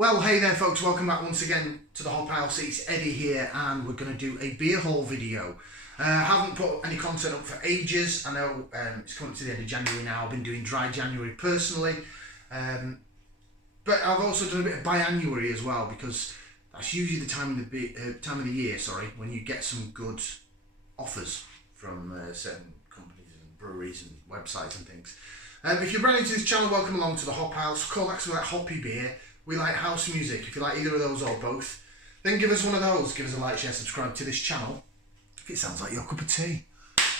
Well, hey there folks, welcome back once again to the Hop House. It's Eddie here and we're going to do a beer haul video. Haven't put any content up for ages. I know it's coming to the end of January now. I've been doing dry January personally. But I've also done a bit of Buyanuary as well, because that's usually the time of the year, when you get some good offers from certain companies and breweries and websites and things. If you're brand new to this channel, welcome along to the Hop House. Call that we like hoppy beer. We like house music. If you like either of those or both, then give us one of those. Give us a like, share, subscribe to this channel if it sounds like your cup of tea.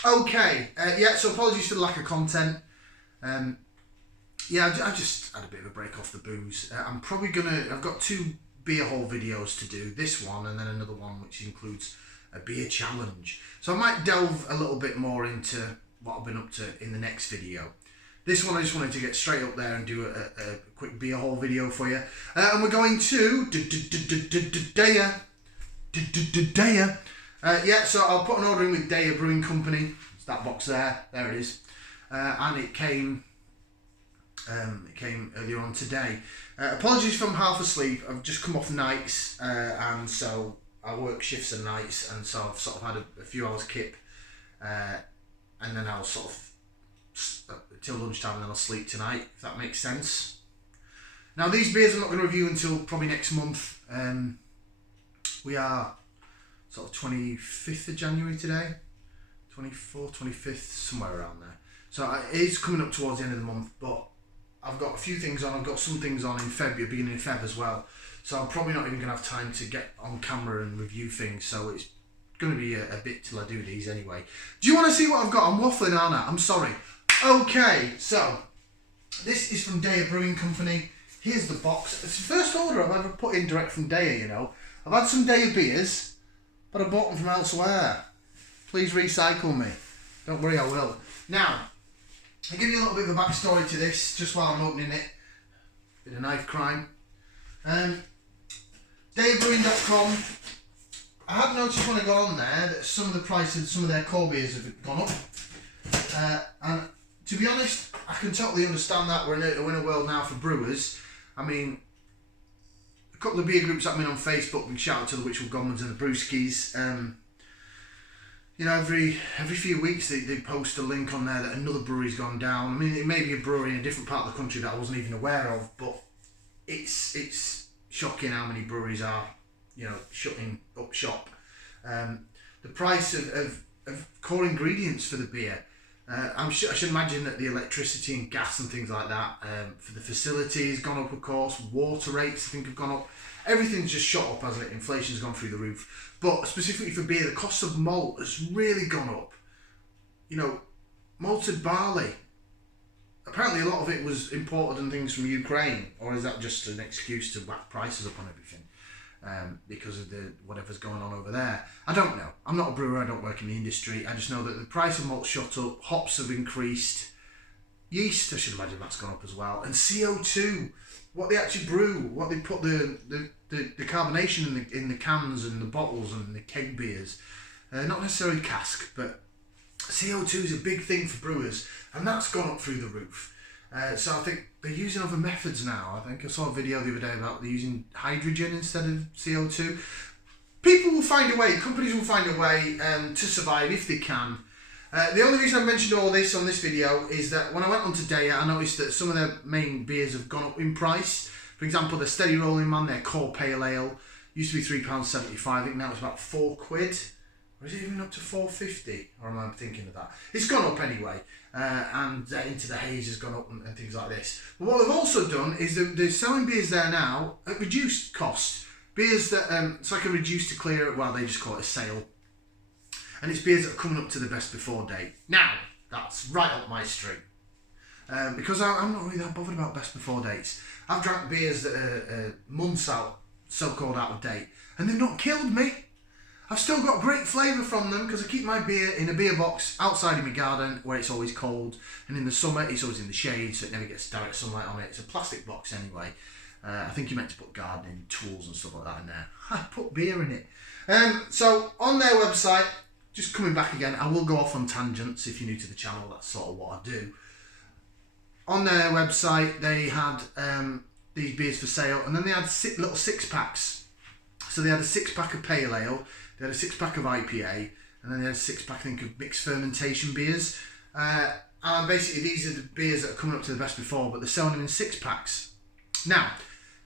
Okay, so apologies for the lack of content. I just had a bit of a break off the booze. I've got two beer haul videos to do. This one and then another one which includes a beer challenge. So I might delve a little bit more into what I've been up to in the next video. This one I just wanted to get straight up there and do a quick beer haul video for you. And we're going to Deya. So I'll put an order in with Deya Brewing Company. It's that box there. There it is. And it came earlier on today. Apologies if I'm half asleep. I've just come off nights, and so I work shifts and nights, and so I've sort of had a few hours kip, and then I'll sort of till lunchtime and then I'll sleep tonight, if that makes sense. Now these beers I'm not going to review until probably next month. We are sort of 25th of January today, 24th, 25th, somewhere around there. So it is coming up towards the end of the month, but I've got a few things on. I've got some things on in February, beginning of Feb as well. So I'm probably not even going to have time to get on camera and review things. So it's going to be a bit till I do these anyway. Do you want to see what I've got? I'm waffling, aren't I? I'm sorry. Okay, so this is from Deya Brewing Company. Here's the box. It's the first order I've ever put in direct from Deya, you know. I've had some Deya beers, but I bought them from elsewhere. Please recycle me. Don't worry, I will. Now, I'll give you a little bit of a backstory to this, just while I'm opening it. Bit of knife crime. DeyaBrewing.com. I have noticed when I got on there that some of the prices of some of their core beers have gone up. And to be honest, I can totally understand that. We're in a world now for brewers. I mean, a couple of beer groups I'm in on Facebook, big shout out to the Witchwood Goblins and the Brewskis. You know, every few weeks they post a link on there that another brewery's gone down. I mean, it may be a brewery in a different part of the country that I wasn't even aware of, but it's shocking how many breweries are, you know, shutting up shop. The price of core ingredients for the beer. I should imagine that the electricity and gas and things like that for the facility has gone up, of course. Water rates, I think, have gone up. Everything's just shot up, hasn't it? Inflation's gone through the roof. But specifically for beer, the cost of malt has really gone up. You know, malted barley. Apparently a lot of it was imported and things from Ukraine. Or is that just an excuse to whack prices up on everything? Because of the whatever's going on over there. I don't know. I'm not a brewer, I don't work in the industry. I just know that the price of malt shot up, hops have increased, yeast, I should imagine that's gone up as well, and CO2, what they actually brew, what they put the carbonation in the cans and the bottles and the keg beers, not necessarily cask, but CO2 is a big thing for brewers, and that's gone up through the roof. So I think they're using other methods now. I think I saw a video the other day about they're using hydrogen instead of CO2. People will find a way, companies will find a way to survive if they can. The only reason I mentioned all this on this video is that when I went onto Deya, I noticed that some of their main beers have gone up in price. For example, the Steady Rolling Man, their core pale ale, used to be £3.75. I think now it's about £4. Or is it even up to $4.50? Or am I thinking of that? It's gone up anyway. And Into the Haze has gone up and things like this. But what they've also done is they're selling beers there now at reduced cost. Beers that, it's like a reduced to clear, well, they just call it a sale. And it's beers that are coming up to the best before date. Now, that's right up my street. Because I'm not really that bothered about best before dates. I've drank beers that are months out, so-called out of date, and they've not killed me. I've still got great flavour from them because I keep my beer in a beer box outside in my garden where it's always cold, and in the summer it's always in the shade so it never gets direct sunlight on it. It's a plastic box anyway. I think you're meant to put gardening tools and stuff like that in there. I put beer in it. So on their website, just coming back again, I will go off on tangents if you're new to the channel, that's sort of what I do. On their website they had these beers for sale, and then they had little 6-packs. So they had a 6-pack of pale ale, they had a 6-pack of IPA, and then they had a 6-pack, I think, of mixed fermentation beers. And basically these are the beers that are coming up to the best before, but they're selling them in 6-packs. Now,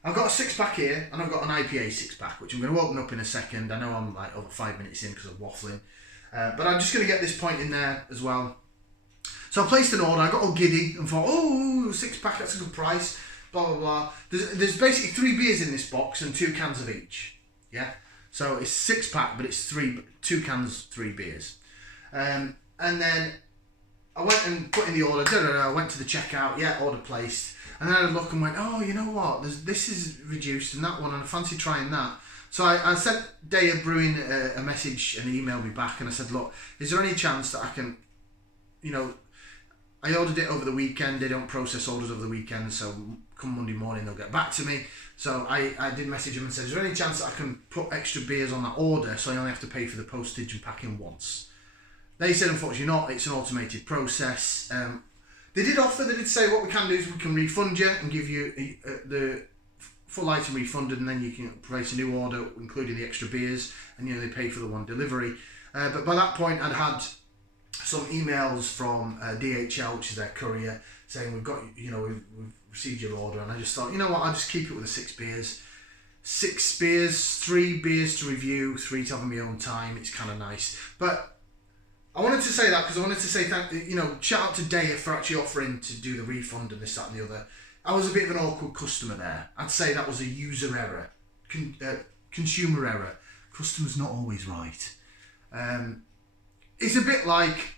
I've got a 6-pack here, and I've got an IPA 6-pack, which I'm going to open up in a second. I know I'm like over 5 minutes in because I'm waffling. But I'm just going to get this point in there as well. So I placed an order, I got all giddy and thought, oh, 6-pack, that's a good price, blah, blah, blah. There's basically 3 beers in this box and 2 cans of each. Yeah? So it's 6-pack, but it's 2 cans, 3 beers. And then I went and put in the order, I went to the checkout, yeah, order placed. And then I had a look and went, oh, you know what, this is reduced and that one, and I fancy trying that. So I sent Deya Brewing a message, and he emailed me back, and I said, look, is there any chance that I can, you know, I ordered it over the weekend, they don't process orders over the weekend, so come Monday morning they'll get back to me. So I did message him and said, is there any chance that I can put extra beers on that order so I only have to pay for the postage and packing once? They said, unfortunately not, it's an automated process. They did say what we can do is we can refund you and give you the full item refunded, and then you can place a new order including the extra beers, and you know they pay for the one delivery. But by that point I'd had some emails from DHL, which is their courier, saying we've received your order, and I just thought, you know what, I'll just keep it with the 6 beers. 6 beers, 3 beers to review, 3 to have in my own time. It's kind of nice. But I wanted to say that because I wanted to say shout out to Deya for actually offering to do the refund and this, that and the other. I was a bit of an awkward customer there. I'd say that was a user error, consumer error. Customer's not always right. It's a bit like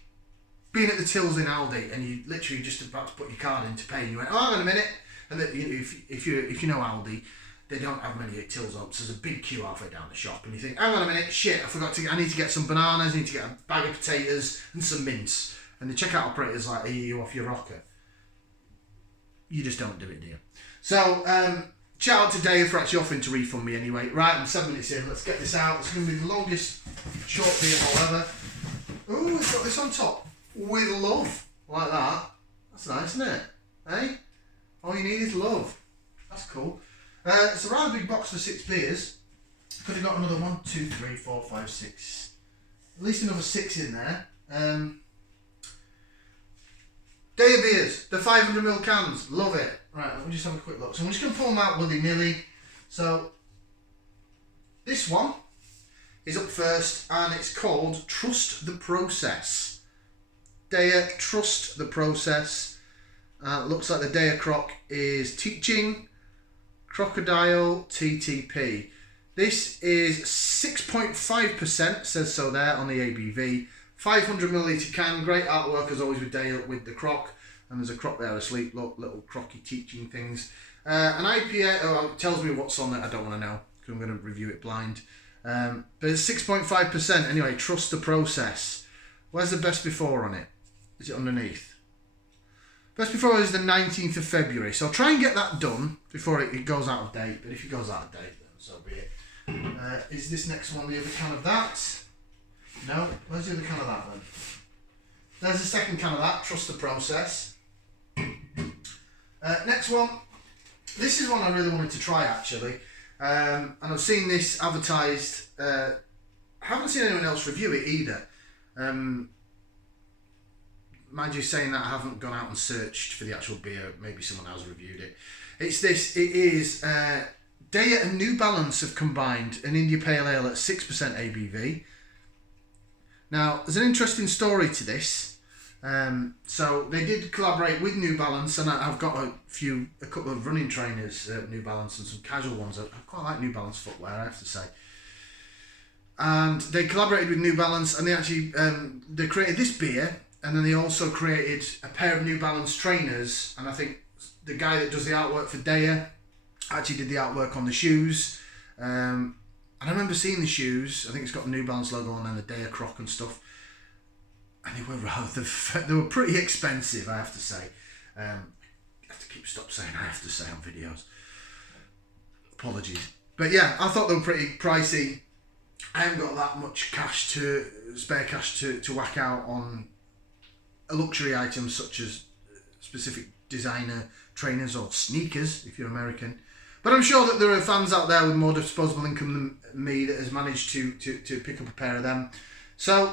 being at the tills in Aldi and you literally just about to put your card in to pay, and you went, oh, hang on a minute. And then, if you know Aldi, they don't have many tills up, so there's a big queue halfway down the shop, and you think, hang on a minute, shit, I need to get some bananas, I need to get a bag of potatoes and some mince. And the checkout operator's like, are you off your rocker? You just don't do it, do you? So, shout out to Deya for actually offering to refund me anyway. Right, I'm 7 minutes in, let's get this out. It's going to be the longest short beer haul ever. Ooh, it's got this on top. With love. Like that. That's nice, isn't it? Eh? All you need is love. That's cool. It's a rather big box for 6 beers. Could have got another 1, 2, 3, 4, 5, 6. At least another 6 in there. Deya beers, the 500ml cans, love it. Right, let me just have a quick look. So I'm just going to pull them out willy-nilly. So this one is up first, and it's called Trust the Process. Deya, Trust the Process. Looks like the Deya croc is teaching. Crocodile TTP. This is 6.5%, says so there on the ABV. 500ml can, great artwork as always with Deya, with the croc, and there's a croc there asleep, look, little crocky teaching things. An IPA, it tells me what's on it, I don't want to know, because I'm going to review it blind. But it's 6.5%, anyway, Trust the Process. Where's the best before on it? Is it underneath? Best before is the 19th of February, so I'll try and get that done before it goes out of date, but if it goes out of date, then so be it. Is this next one the other can of that? No? Where's the other can of that then? There's the second can of that, Trust the Process. Next one. This is one I really wanted to try actually. And I've seen this advertised. I haven't seen anyone else review it either. Mind you, saying that, I haven't gone out and searched for the actual beer. Maybe someone else reviewed it. It's this. It is Deya and New Balance have combined an India Pale Ale at 6% ABV. Now, there's an interesting story to this. So they did collaborate with New Balance, and I've got a couple of running trainers at New Balance and some casual ones. I quite like New Balance footwear, I have to say. And they collaborated with New Balance, and they actually they created this beer, and then they also created a pair of New Balance trainers. And I think the guy that does the artwork for Deya actually did the artwork on the shoes. And I remember seeing the shoes. I think it's got the New Balance logo on and the Deya croc and stuff. And they were pretty expensive, I have to say. I have to stop saying I have to say on videos. Apologies. But yeah, I thought they were pretty pricey. I haven't got that much spare cash to whack out on a luxury item such as specific designer trainers or sneakers, if you're American. But I'm sure that there are fans out there with more disposable income than me that has managed to pick up a pair of them. So,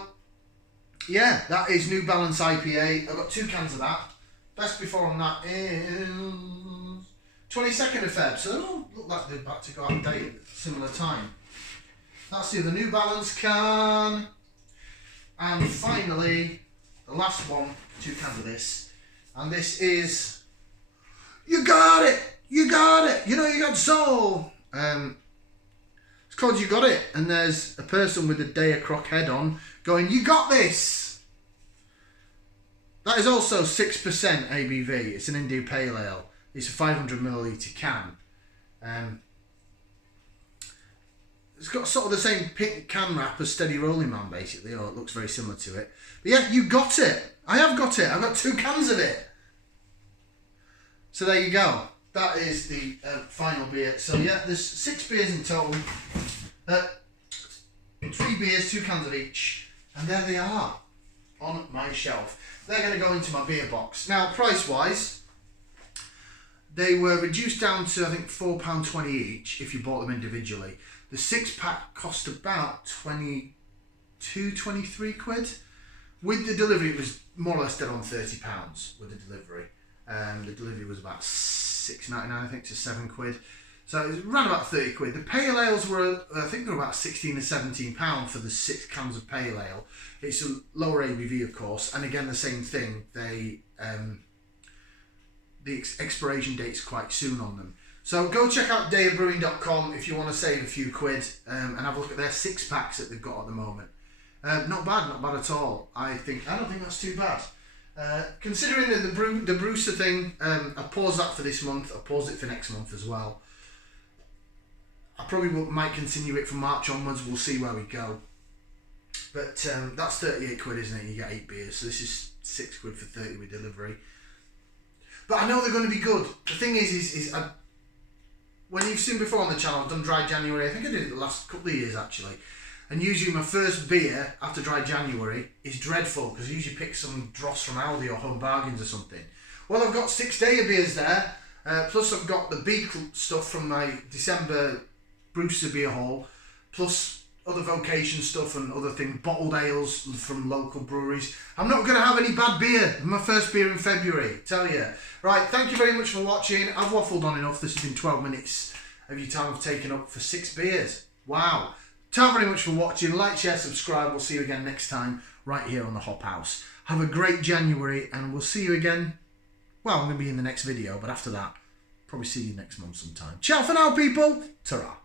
yeah, that is New Balance IPA. I've got 2 cans of that. Best before on that is 22nd of Feb. So they don't look like they're about to go out of date at a similar time. That's the other New Balance can. And finally, the last one, 2 cans of this. And this is... You got it! You got it! You know you got soul! It's called You Got It. And there's a person with a Deya Croc head on going, you got this! That is also 6% ABV. It's an India Pale Ale. It's a 500ml can. It's got sort of the same pink can wrap as Steady Rolling Man, basically, or it looks very similar to it. But yeah, you got it. I have got it. I've got 2 cans of it. So there you go. That is the final beer. So yeah, there's 6 beers in total. 3 beers, 2 cans of each. And there they are on my shelf. They're going to go into my beer box. Now, price-wise, they were reduced down to, I think, £4.20 each if you bought them individually. The 6-pack cost about 23 quid. With the delivery, it was more or less dead on £30 with the delivery. The delivery was about £6.99, I think, to 7 quid. So it was around about 30 quid. The pale ales were, I think, they were about £16 and £17 for the 6 cans of pale ale. It's a lower ABV, of course, and again the same thing. They the expiration date's quite soon on them. So go check out deyabrewing.com if you want to save a few quid and have a look at their 6-packs that they've got at the moment. Not bad at all. I don't think that's too bad. Considering that the Brewster thing, I paused that for this month. I'll pause it for next month as well. I probably might continue it from March onwards. We'll see where we go. But that's 38 quid, isn't it? You get 8 beers. So this is 6 quid for 30 with delivery. But I know they're going to be good. The thing is when you've seen before on the channel, I've done Dry January. I think I did it the last couple of years, actually. And usually my first beer after Dry January is dreadful because I usually pick some dross from Aldi or Home Bargains or something. Well, I've got 6 Deya beers there. Plus I've got the beer stuff from my December Brewster beer haul. Plus other vocation stuff and other things, bottled ales from local breweries. I'm not going to have any bad beer. My first beer in February, tell you. Right, thank you very much for watching. I've waffled on enough. This has been 12 minutes of your time I've taken up for 6 beers. Wow. Thank you very much for watching. Like, share, subscribe. We'll see you again next time right here on the Hop House. Have a great January and we'll see you again. Well, I'm going to be in the next video, but after that, probably see you next month sometime. Ciao for now, people. Ta-ra.